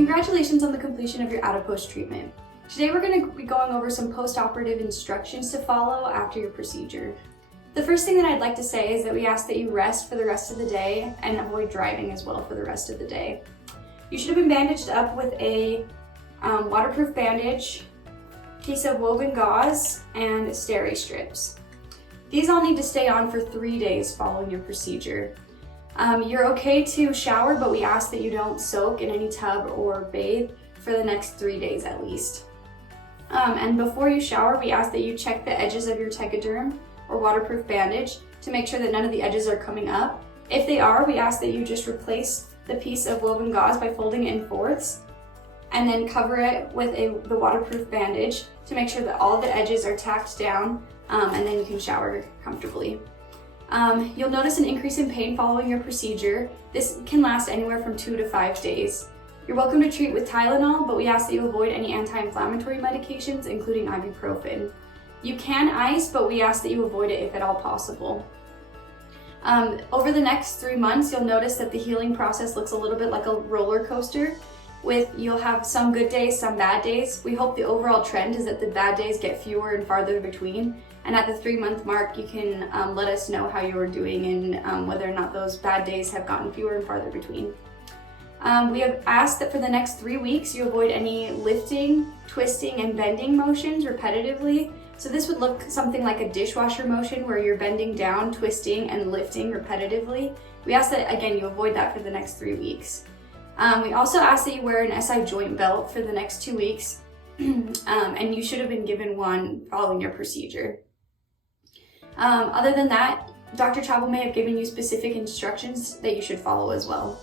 Congratulations on the completion of your Adipose treatment. Today we're going to be going over some post-operative instructions to follow after your procedure. The first thing that I'd like to say is that we ask that you rest for the rest of the day and avoid driving as well for the rest of the day. You should have been bandaged up with a waterproof bandage, piece of woven gauze, and steri strips. These all need to stay on for 3 days following your procedure. You're okay to shower, but we ask that you don't soak in any tub or bathe for the next 3 days at least. And before you shower, we ask that you check the edges of your Tegaderm or waterproof bandage to make sure that none of the edges are coming up. If they are, we ask that you just replace the piece of woven gauze by folding it in fourths and then cover it with the waterproof bandage to make sure that all the edges are tacked down, and then you can shower comfortably. You'll notice an increase in pain following your procedure. This can last anywhere from 2 to 5 days. You're welcome to treat with Tylenol, but we ask that you avoid any anti-inflammatory medications, including ibuprofen. You can ice, but we ask that you avoid it if at all possible. Over the next 3 months, you'll notice that the healing process looks a little bit like a roller coaster. You'll have some good days, some bad days. We hope the overall trend is that the bad days get fewer and farther between. And at the 3-month mark, you can let us know how you are doing and whether or not those bad days have gotten fewer and farther between. We have asked that for the next 3 weeks, you avoid any lifting, twisting, and bending motions repetitively. So this would look something like a dishwasher motion where you're bending down, twisting, and lifting repetitively. We ask that, again, you avoid that for the next 3 weeks. We also ask that you wear an SI joint belt for the next 2 weeks, and you should have been given one following your procedure. Other than that, Dr. Chappell may have given you specific instructions that you should follow as well.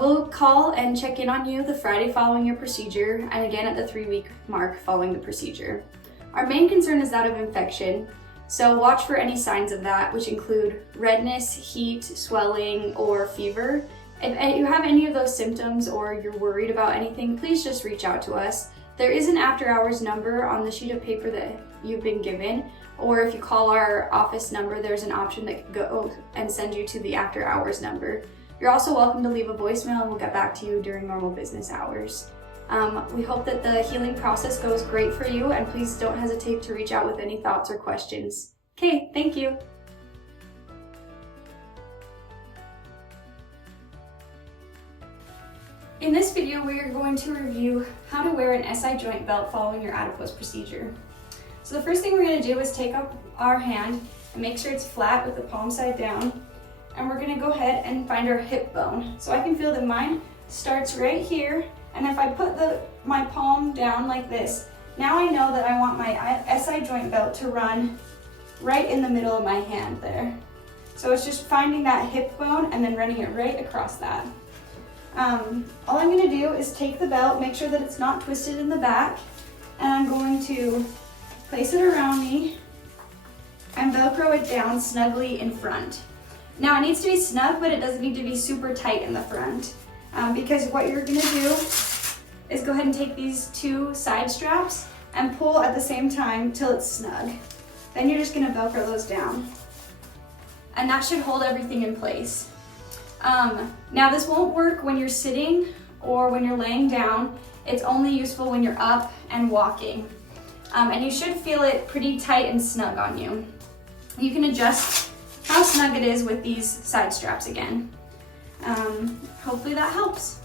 We'll call and check in on you the Friday following your procedure, and again at the 3-week mark following the procedure. Our main concern is that of infection, so watch for any signs of that, which include redness, heat, swelling, or fever. If you have any of those symptoms or you're worried about anything, please just reach out to us. There is an after hours number on the sheet of paper that you've been given, or if you call our office number, there's an option that can go and send you to the after hours number. You're also welcome to leave a voicemail and we'll get back to you during normal business hours. We hope that the healing process goes great for you, and please don't hesitate to reach out with any thoughts or questions. Okay, thank you. In this video, we are going to review how to wear an SI joint belt following your Adipose procedure. So the first thing we're going to do is take up our hand and make sure it's flat with the palm side down. And we're going to go ahead and find our hip bone. So I can feel that mine starts right here. And if I put my palm down like this, now I know that I want my SI joint belt to run right in the middle of my hand there. So it's just finding that hip bone and then running it right across that. All I'm going to do is take the belt, make sure that it's not twisted in the back, and I'm going to place it around me and Velcro it down snugly in front. Now it needs to be snug, but it doesn't need to be super tight in the front, because what you're going to do is go ahead and take these 2 side straps and pull at the same time till it's snug. Then you're just going to Velcro those down, and that should hold everything in place. Now this won't work when you're sitting or when you're laying down. It's only useful when you're up and walking. And you should feel it pretty tight and snug on you. You can adjust how snug it is with these side straps again. Hopefully that helps.